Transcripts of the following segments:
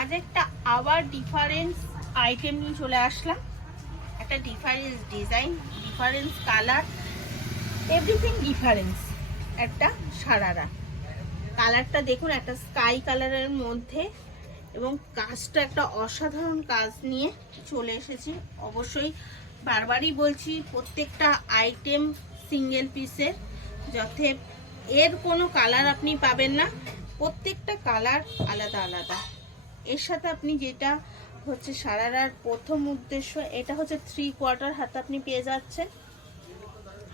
আজ একটা আবার ডিফারেন্স আইটেম নিয়ে চলে আসলাম। একটা difference design, difference colour, everything difference. একটা সারারা কালারটা দেখুন, একটা স্কাই কালারের মধ্যে, এবং কাজটা একটা অসাধারণ কাজ নিয়ে চলে এসেছি। অবশ্যই বারবারই বলছি, প্রত্যেকটা আইটেম সিঙ্গেল পিসের, যাতে এর কোনো কালার আপনি পাবেন না, প্রত্যেকটা কালার আলাদা আলাদা। এর সাথে আপনি যেটা হচ্ছে সারারার প্রথম উদ্দেশ্য, এটা হচ্ছে 3/4 হাতা আপনি পেয়ে যাচ্ছেন।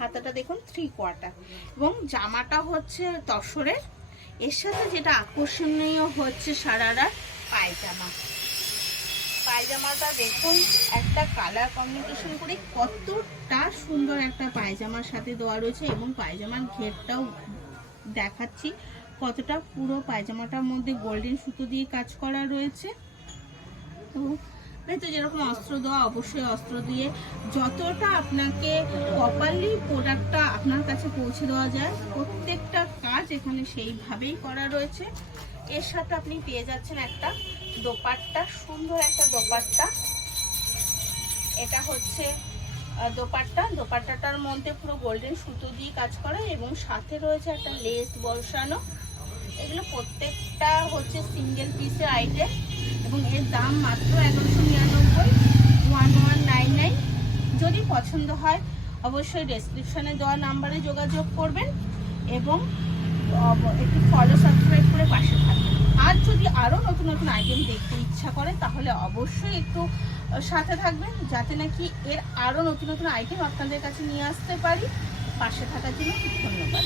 হাতাটা দেখুন 3/4, এবং জামাটা হচ্ছে তসরের। এর সাথে যেটা আকর্ষণীয় হচ্ছে সারারার পায়জামা। পায়জামাটা দেখুন, একটা কালার কম্বিনেশন করে কতটা সুন্দর একটা পায়জামার সাথে দেওয়া রয়েছে, এবং পায়জামার ঘেরটাও দেখাচ্ছি কতটা, পুরো পায়জামাটার মধ্যে গোল্ডেন সুতো দিয়ে কাজ করা রয়েছে। তো ভেতরে যেরকম অস্ত্র দেওয়া, অবশ্যই অস্ত্র দিয়ে যতটা আপনাকে প্রপারলি প্রোডাক্টটা আপনার কাছে পৌঁছে দেওয়া যায়, প্রত্যেকটা কাজ এখানে সেইভাবেই করা রয়েছে। এর সাথে আপনি পেয়ে যাচ্ছেন একটা দোপাট্টা, সুন্দর একটা দোপাট্টা। এটা হচ্ছে দোপাট্টাটার মধ্যে পুরো গোল্ডেন সুতো দিয়ে কাজ করা, এবং সাথে রয়েছে একটা লেস বসানো। এগুলো প্রত্যেকটা হচ্ছে সিঙ্গেল পিসের আইটেম, এবং এর দাম মাত্র 1199, 1199। যদি পছন্দ হয় অবশ্যই ডেসক্রিপশনে দেওয়া নাম্বারে যোগাযোগ করবেন, এবং একটু ফলো সাবস্ক্রাইব করে পাশে থাকবেন। আর যদি আরও নতুন নতুন আইটেম দেখতে ইচ্ছা করে, তাহলে অবশ্যই একটু সাথে থাকবেন, যাতে নাকি এর আরও নতুন নতুন আইটেম আপনাদের কাছে নিয়ে আসতে পারি। পাশে থাকার জন্য ধন্যবাদ।